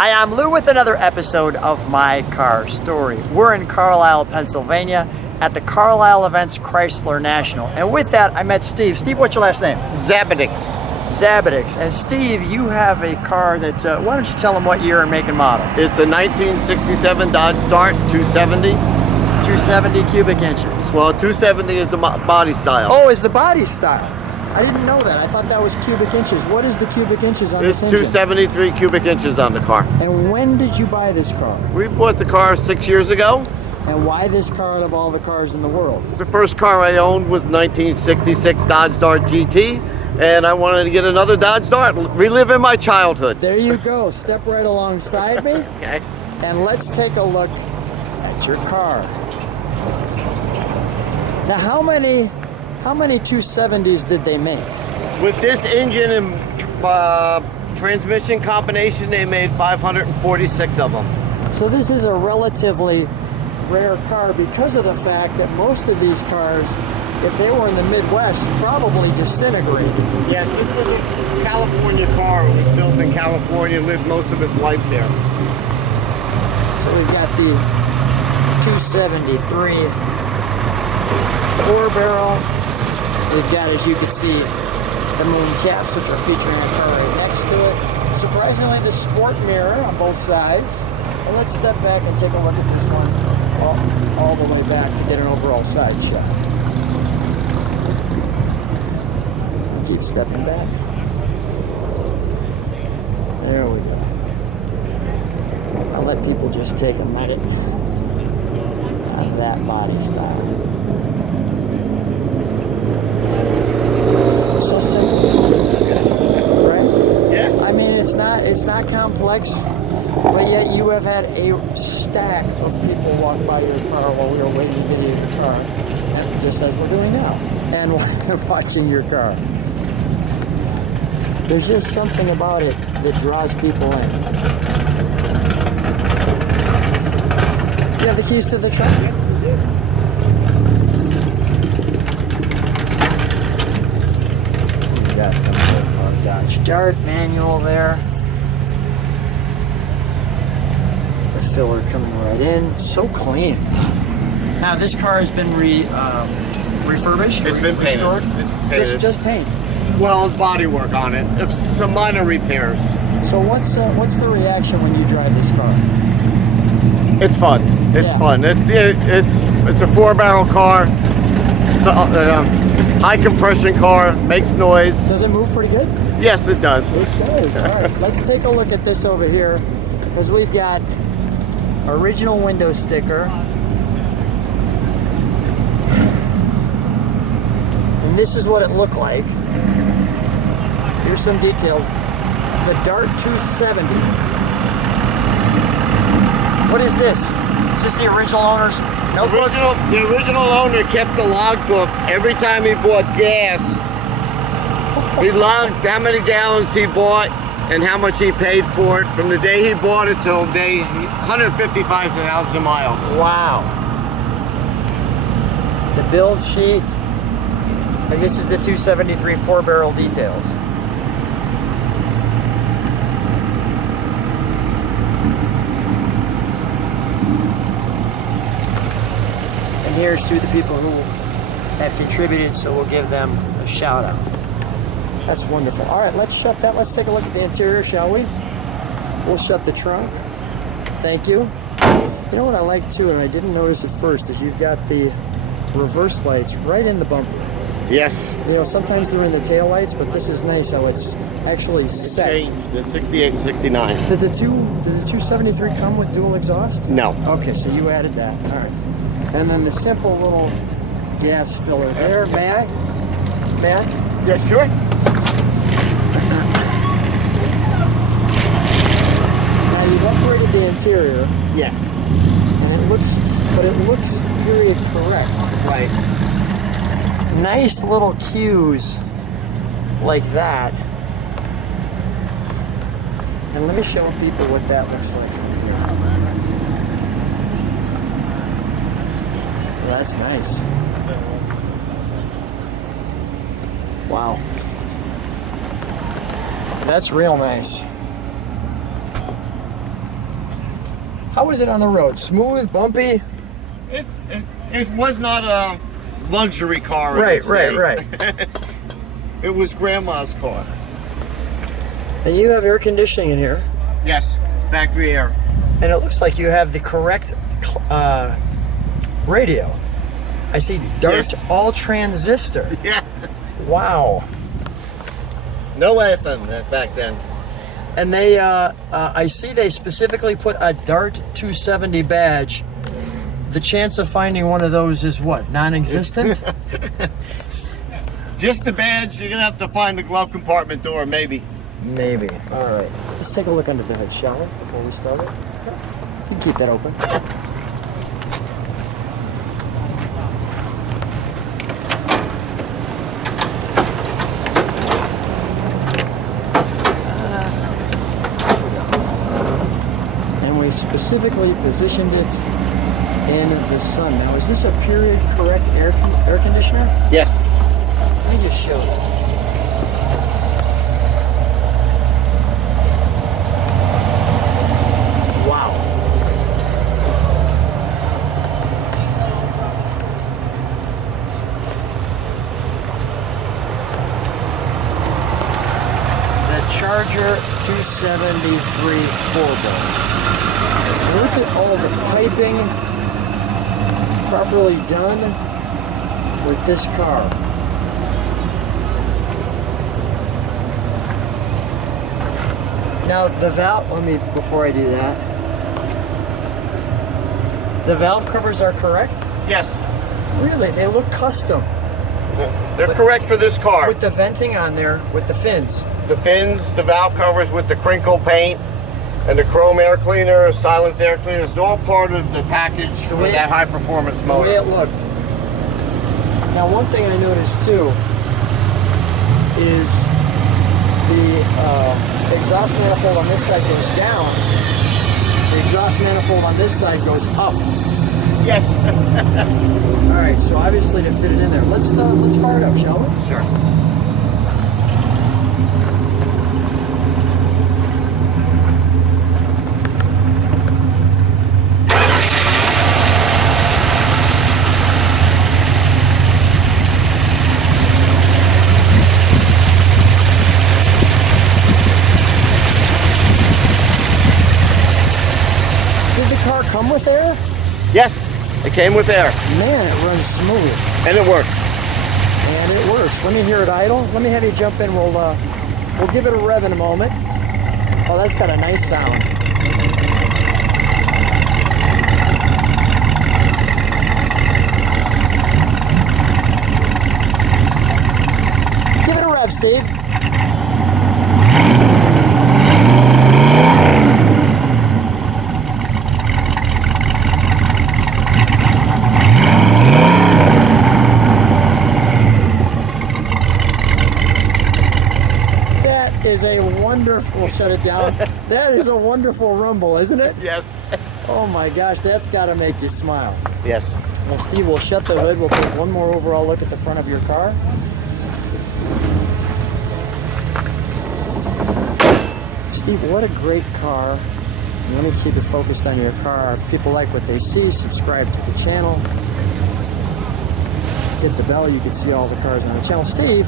Hi, I'm Lou with another episode of My Car Story. We're in Carlisle, Pennsylvania at the Carlisle Events Chrysler National. And with that, I met Steve. Steve, what's your last name? Szabadics. Szabadics. And Steve, you have a car that, why don't you tell them what year and make and model? It's a 1967 Dodge Dart 270. 270 cubic inches. Well, 270 is the body style. Oh, is the body style? I didn't know that. I thought that was cubic inches. What is the cubic inches on It's this engine? 273 cubic inches on the car. And when did you buy this car? We bought the car 6 years ago. And why this car out of all the cars in the world? The first car I owned was 1966 Dodge Dart GT, and I wanted to get another Dodge Dart, reliving my childhood. There you go. Step right alongside me. Okay. And let's take a look at your car. Now, how many 270s did they make? With this engine and transmission combination, they made 546 of them. So this is a relatively rare car because of the fact that most of these cars, if they were in the Midwest, probably disintegrated. Yes, this was a California car. It was built in California, lived most of its life there. So we've got the 273 4-barrel. We've got, as you can see, the moon caps, which are featuring a car right next to it. Surprisingly, the sport mirror on both sides. And let's step back and take a look at this one all the way back to get an overall side shot. Keep stepping back. There we go. I'll let people just take a minute on that body style. So simple. Yes. Right? Yes. I mean, it's not complex, but yet you have had a stack of people walk by your car while we were waiting to get your car, and just as we're doing now, and watching your car. There's just something about it that draws people in. You have the keys to the truck? Yes, we do. We've got the Dodge Dart manual there. The filler coming right in. So clean. Now this car has been refurbished? It's been painted. Restored? It's painted. Just paint. Well, body work on it. It's some minor repairs. So what's the reaction when you drive this car? It's fun. It's fun. It's a 4-barrel car. High compression car. Makes noise. Does it move pretty good? Yes, it does. It does. All right. Let's take a look at this over here, because we've got original window sticker. And this is what it looked like. Here's some details. The Dart 270. What is this? Is this the original owner's notebook? The original owner kept the logbook. Every time he bought gas, he logged how many gallons he bought and how much he paid for it from the day he bought it till day 155,000 miles. Wow. The build sheet. And this is the 273 4-barrel details. And here's to the people who have contributed, so we'll give them a shout out. That's wonderful. All right, let's shut that. Let's take a look at the interior, shall we? We'll shut the trunk. Thank you. You know what I like too, and I didn't notice at first, is you've got the reverse lights right in the bumper. Yes. You know, sometimes they're in the tail lights, but this is nice how it's actually set. The 68 and 69. Did the 273 come with dual exhaust? No. Okay, so you added that. All right. And then the simple little gas filler there. May I? May I? Yeah, sure. Now you've upgraded the interior. Yes. And it looks very correct. Right. Nice little cues like that. And let me show people what that looks like from here. Well, that's nice. Wow. That's real nice. How was it on the road? Smooth, bumpy? It was not a luxury car. in Right, its right, day. right. It was Grandma's car. And you have air conditioning in here. Yes, factory air. And it looks like you have the correct radio. I see Dart Yes. all transistor. Yeah. Wow. No FM back then. And they, I see they specifically put a Dart 270 badge. The chance of finding one of those is what? Non-existent? Just the badge. You're gonna have to find the glove compartment door, maybe. Maybe. All right. Let's take a look under the hood, shall we, before we start it? You can keep that open. And we've specifically positioned it in the sun. Now, is this a period correct air conditioner? Yes. Let me just show you. Wow. The Charger 273 4-door. Look at all the piping properly done with this car. Now the valve, before I do that, the valve covers are correct? Yes. Really, they look custom. They're correct for this car. With the venting on there, with the fins. The fins, the valve covers with the crinkle paint, and the chrome air cleaner, silent air cleaner. It's all part of the package for that high performance The way motor. it looked. Now one thing I noticed too is the exhaust manifold on this side goes down. The exhaust manifold on this side goes up. Yes. All right, so obviously to fit it in there, let's fire it up, shall we? Sure. Did the car come with air? Yes. It came with air, Man, it runs smooth. and it works. And it works. Let me hear it idle. Let me have you jump in. We'll give it a rev in a moment. Oh, that's got a nice sound. Give it a rev, Steve. Is a wonderful, shut it down. That is a wonderful rumble, isn't it? Yes. Oh my gosh, that's got to make you smile. Yes. Well, Steve, we'll shut the hood. We'll take one more overall look at the front of your car. Steve, what a great car. And let me keep it focused on your car. If people like what they see, subscribe to the channel. Hit the bell, you can see all the cars on the channel. Steve,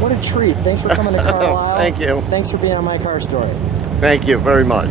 what a treat. Thanks for coming to Carlisle. Thank you. Thanks for being on My Car Story. Thank you very much.